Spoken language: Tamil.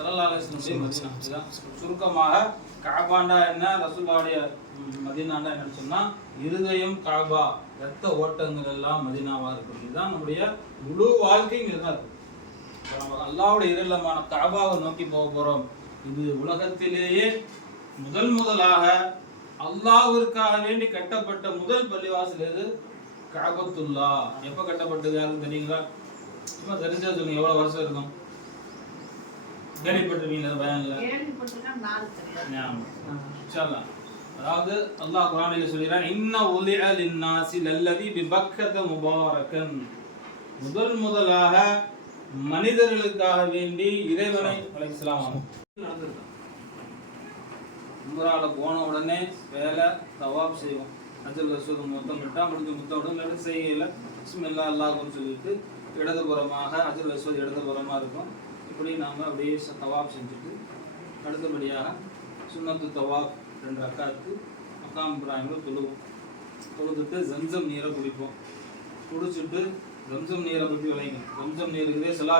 சரலாலசனுடைய மதினா இதுதான். சுருக்கமாக காபாண்டா என்ன? ரசூலுடைய மதினாண்டா என்னன்னு சொன்னா இருதயம் காபா ரத்த ஓட்டங்கள் எல்லாம் மதினாவா இருக்கும். இதுதான் நம்முடைய முழு வாழ்க்கையும் இப்ப நம்ம அல்லாவுடைய இரலமான காபாவை நோக்கி போக போறோம். இது உலகத்திலேயே முதல் முதலாக அல்லாஹ்விற்காக வேண்டி கட்டப்பட்ட முதல் பள்ளிவாசல் எது? காபத்துல்லா. எப்ப கட்டப்பட்டது யாருக்கும் தெரியுங்களா? சும்மா தெரிஞ்சா சொல்லுங்க எவ்வளவு வருஷம் இருக்கும்? கேள்விப்பட்டிருக்கீங்களா? அல்லாஹ். அதாவது அல்லாஹ் குர்ஆனில் சொல்கிறான் இன்ன உலிஅ லின்னாசி லல்லதி பிபக்கத முபாரக்கன் முதல் முதலாக மனிதர்களுக்காக வேண்டி இறைவனை நடந்திருக்கு உம்ரால போன உடனே வேலை தவாப் செய்வோம். அஜல் அஸ்வதம் மொத்தம் விட்டா முடிஞ்சு முத்தோடும் இல்லாட்டி செய்கையில் பிஸ்மில்லா அல்லாஹ்னு சொல்லிட்டு இடதுபுறமாக அஜல் அஸ்வத் இடதுபுறமாக இருக்கும். அப்படி நாம் அப்படியே ச- தவாப் செஞ்சுட்டு அடுத்தபடியாக சுண்ணத்து தவாப் ரெண்டு அக்காத்து அக்காம் இப்ராஹிமில் தொழுவோம். தொழுதுட்டு ஜம்சம் நீரை குடிப்போம். குடிச்சிட்டு ஜம்சம் நீரை பற்றி விளைங்க ஜம்சம் நீர் இதே சொல்லி